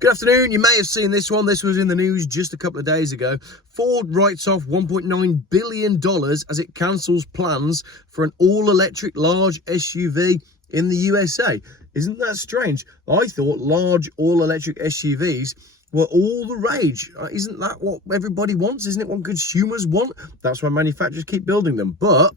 Good afternoon. You may have seen this one. This was in the news just a couple of days ago. Ford writes off $1.9 billion as it cancels plans for an all-electric large SUV in the USA. Isn't that strange? I thought large all-electric SUVs were all the rage. Isn't that what everybody wants? Isn't it what consumers want? That's why manufacturers keep building them. But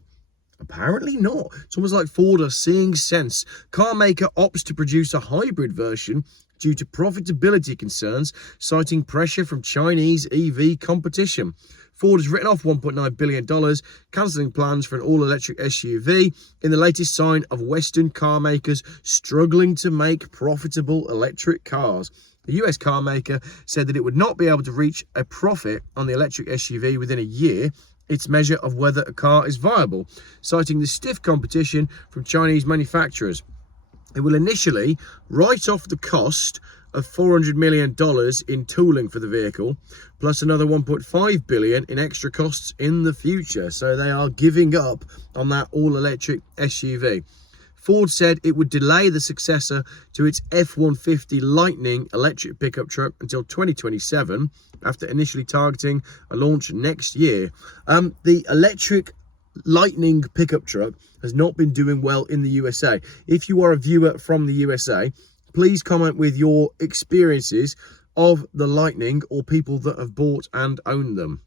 apparently not. It's almost like Ford are seeing sense. Car maker opts to produce a hybrid version due to profitability concerns, citing pressure from Chinese EV competition. Ford has written off $1.9 billion, cancelling plans for an all-electric SUV in the latest sign of Western car makers struggling to make profitable electric cars. The US car maker said that it would not be able to reach a profit on the electric SUV within a year, its measure of whether a car is viable, citing the stiff competition from Chinese manufacturers. It will initially write off the cost of $400 million in tooling for the vehicle, plus another $1.5 billion in extra costs in the future. So they are giving up on that all-electric SUV. Ford said it would delay the successor to its F-150 Lightning electric pickup truck until 2027, after initially targeting a launch next year. The electric Lightning pickup truck has not been doing well in the USA. If you are a viewer from the USA, please comment with your experiences of the Lightning or people that have bought and owned them.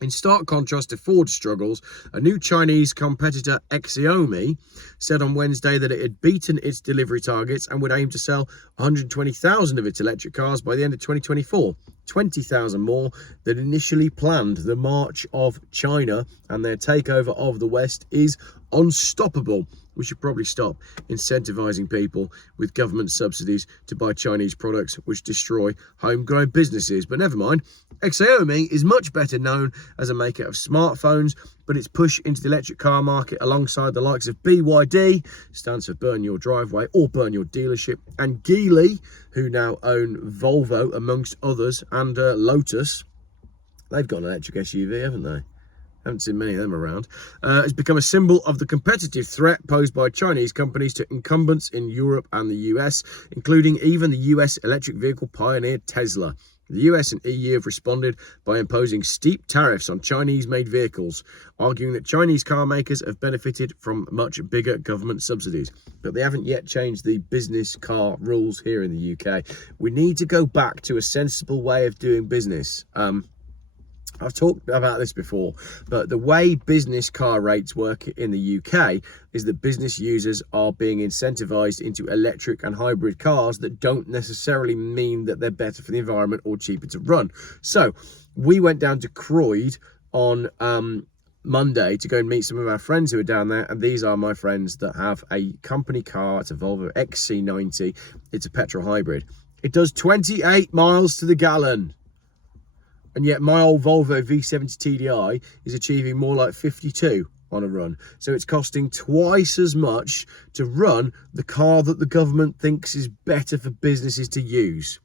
In stark contrast to Ford's struggles, a new Chinese competitor, Xiaomi, said on Wednesday that it had beaten its delivery targets and would aim to sell 120,000 of its electric cars by the end of 2024, 20,000 more than initially planned. The march of China and their takeover of the West is unstoppable. We should probably stop incentivizing people with government subsidies to buy Chinese products which destroy homegrown businesses. But never mind. Xiaomi is much better known as a maker of smartphones, but its push into the electric car market alongside the likes of BYD, stands for Burn Your Driveway or Burn Your Dealership, and Geely, who now own Volvo amongst others, and Lotus. They've got an electric SUV, haven't they? Haven't seen many of them around. Has become a symbol of the competitive threat posed by Chinese companies to incumbents in Europe and the US, including even the US electric vehicle pioneer Tesla. The US and EU have responded by imposing steep tariffs on Chinese-made vehicles, arguing that Chinese car makers have benefited from much bigger government subsidies. But they haven't yet changed the business car rules here in the UK. We need to go back to a sensible way of doing business. I've talked about this before, but the way business car rates work in the UK is that business users are being incentivized into electric and hybrid cars that don't necessarily mean that they're better for the environment or cheaper to run. So we went down to Croyd on Monday to go and meet some of our friends who are down there, and these are my friends that have a company car. It's a Volvo XC90. It's a petrol hybrid. It does 28 miles to the gallon. And yet my old Volvo V70 TDI is achieving more like 52 on a run. So it's costing twice as much to run the car that the government thinks is better for businesses to use.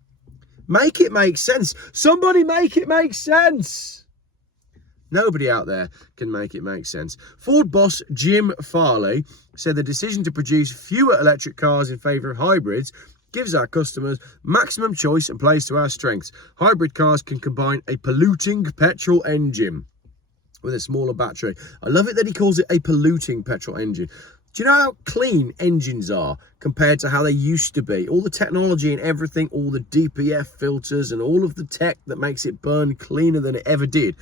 Make it make sense. Somebody make it make sense. Nobody out there can make it make sense. Ford boss Jim Farley said the decision to produce fewer electric cars in favour of hybrids gives our customers maximum choice and plays to our strengths. Hybrid cars can combine a polluting petrol engine with a smaller battery. I love it that he calls it a polluting petrol engine. Do you know how clean engines are compared to how they used to be? All the technology and everything, all the DPF filters and all of the tech that makes it burn cleaner than it ever did.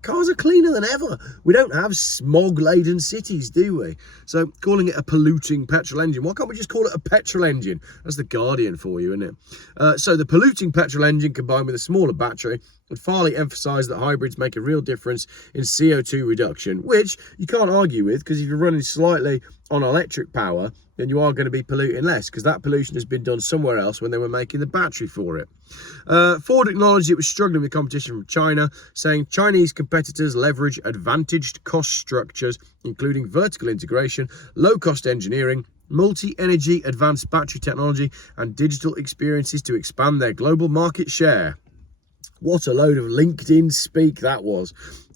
Cars are cleaner than ever. We don't have smog-laden cities, do we? So calling it a polluting petrol engine, why can't we just call it a petrol engine? That's the Guardian for you, isn't it? So the polluting petrol engine combined with a smaller battery, and Farley emphasised that hybrids make a real difference in CO2 reduction, which you can't argue with, because if you're running slightly on electric power, then you are going to be polluting less, because that pollution has been done somewhere else when they were making the battery for it. Ford acknowledged it was struggling with competition from China, saying Chinese competitors leverage advantaged cost structures, including vertical integration, low-cost engineering, multi-energy advanced battery technology, and digital experiences to expand their global market share. What a load of LinkedIn speak that was.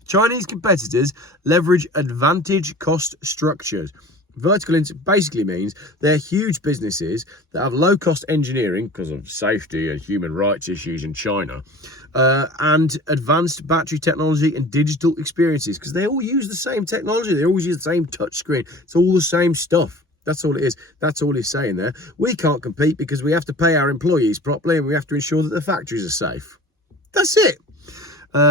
Chinese competitors leverage advantage cost structures. Vertical basically means they're huge businesses that have low-cost engineering because of safety and human rights issues in China, and advanced battery technology and digital experiences because they all use the same technology. They always use the same touchscreen. It's all the same stuff. That's all it is. That's all he's saying there. We can't compete because we have to pay our employees properly and we have to ensure that the factories are safe. That's it.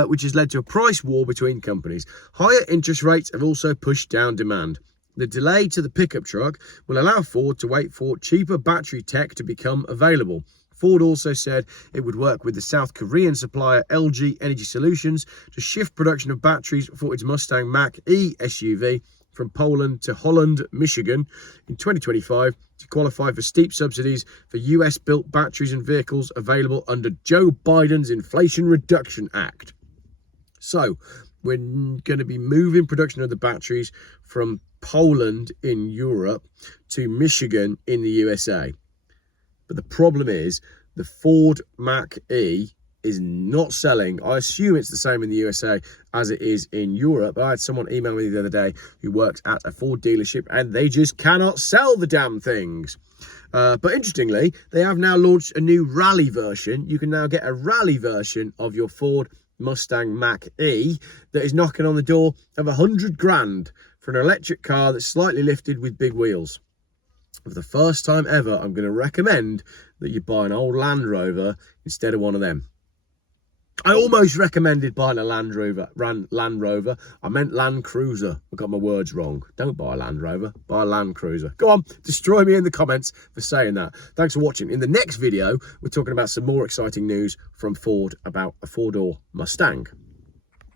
Which has led to a price war between companies. Higher interest rates have also pushed down demand. The delay to the pickup truck will allow Ford to wait for cheaper battery tech to become available. Ford also said it would work with the South Korean supplier LG Energy Solutions to shift production of batteries for its Mustang Mach-E SUV from Poland to Holland, Michigan in 2025 to qualify for steep subsidies for US-built batteries and vehicles available under Joe Biden's Inflation Reduction Act. So we're going to be moving production of the batteries from Poland in Europe to Michigan in the USA. But the problem is the Ford Mach-E is not selling. I assume it's the same in the USA as it is in Europe. I had someone email me the other day who works at a Ford dealership and they just cannot sell the damn things. But interestingly, they have now launched a new rally version. You can now get a rally version of your Ford Mustang Mach-E that is knocking on the door of 100 grand for an electric car that's slightly lifted with big wheels. For the first time ever, I'm going to recommend that you buy an old Land Rover instead of one of them. I almost recommended buying a Land Rover. I meant Land Cruiser. I got my words wrong. Don't buy a Land Rover, buy a Land Cruiser. Go on, destroy me in the comments for saying that. Thanks for watching. In the next video, we're talking about some more exciting news from Ford about a four-door Mustang.